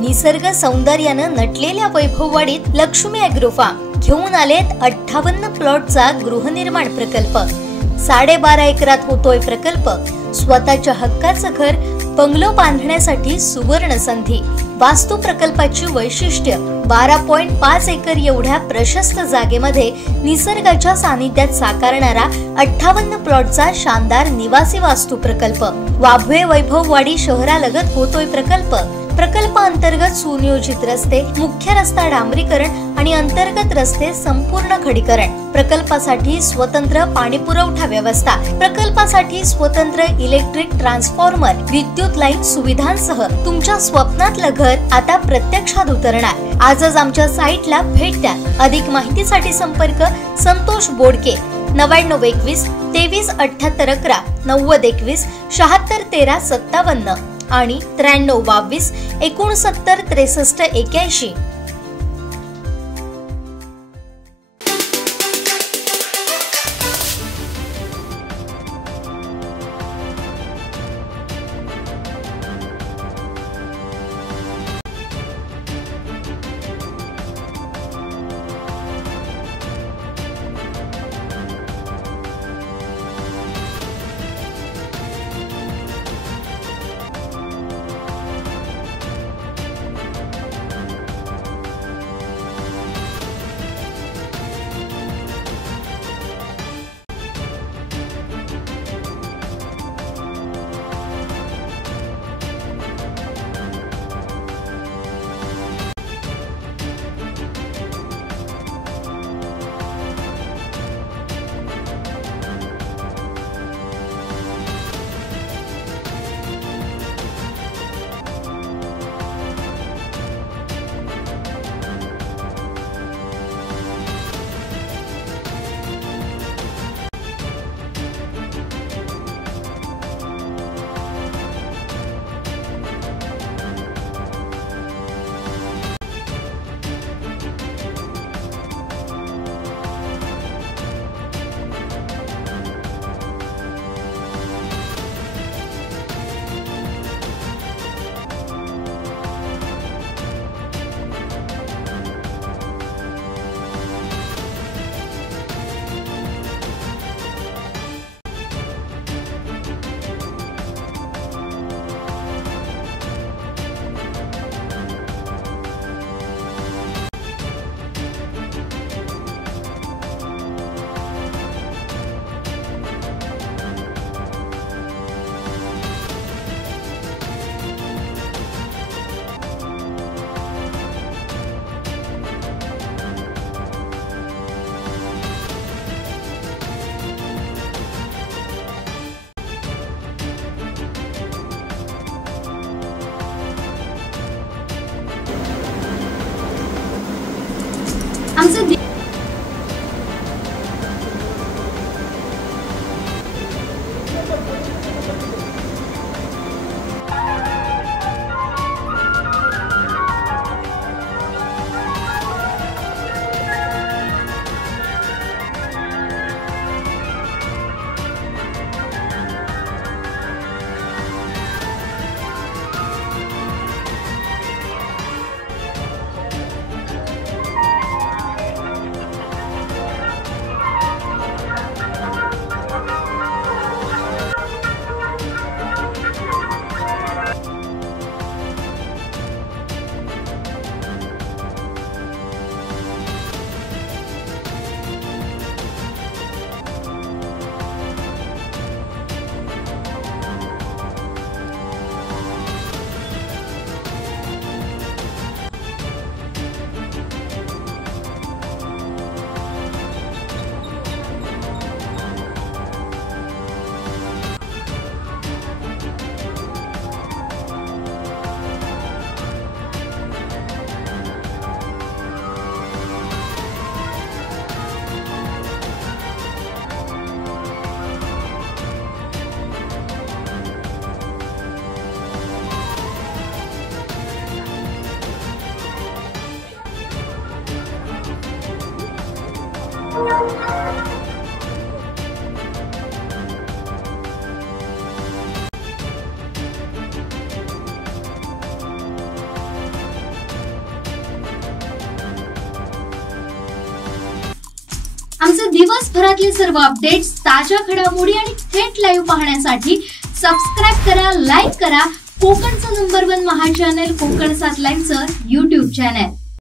निसर्ग सौंदर्यानं नटलेल्या वैभववाडीत Lakshmi agro form घेऊन आलेत 58 प्लॉटचा गृहनिर्माण प्रकल्प। 12.5 एकरात होतोय प्रकल्प। स्वतःच्या हक्काचं घर बंगलो बांधण्यासाठी सुवर्ण संधी। वास्तू प्रकल्पाची वैशिष्ट्य 12.5 एकर एवढ्या प्रशस्त जागेमध्ये निसर्गाच्या सानिध्यात साकारणारा 58 प्लॉटचा शानदार निवासी वास्तू प्रकल्प। वाभवे वैभववाडी शहरालगत होतोय प्रकल्प। प्रकल्पाअंतर्गत सुनियोजित रस्ते, मुख्य रस्ता डांबरीकरण आणि अंतर्गत रस्ते संपूर्ण खडीकरण। प्रकल्पासाठी स्वतंत्र पाणी पुरवठा व्यवस्था, प्रकल्पासाठी स्वतंत्र इलेक्ट्रिक ट्रान्सफॉर्मर, विद्युत लाईन सुविधांसह तुमच्या स्वप्नातलं घर आता प्रत्यक्षात उतरणार। आजच आमच्या साईटला भेट द्या। अधिक माहितीसाठी संपर्क संतोष बोडके 9921 2378 11 9021 76 13 57 आणि 9322 69 63 81। आमचे दिवसभरातले सर्व अपडेट्स, ताज्या घडामोडी आणि थेट लाईव्ह पाहण्यासाठी सबस्क्राईब करा, लाईक करा कोकणचं नंबर 1 महा चॅनल कोकण 7 लाईव्हचं YouTube चॅनल।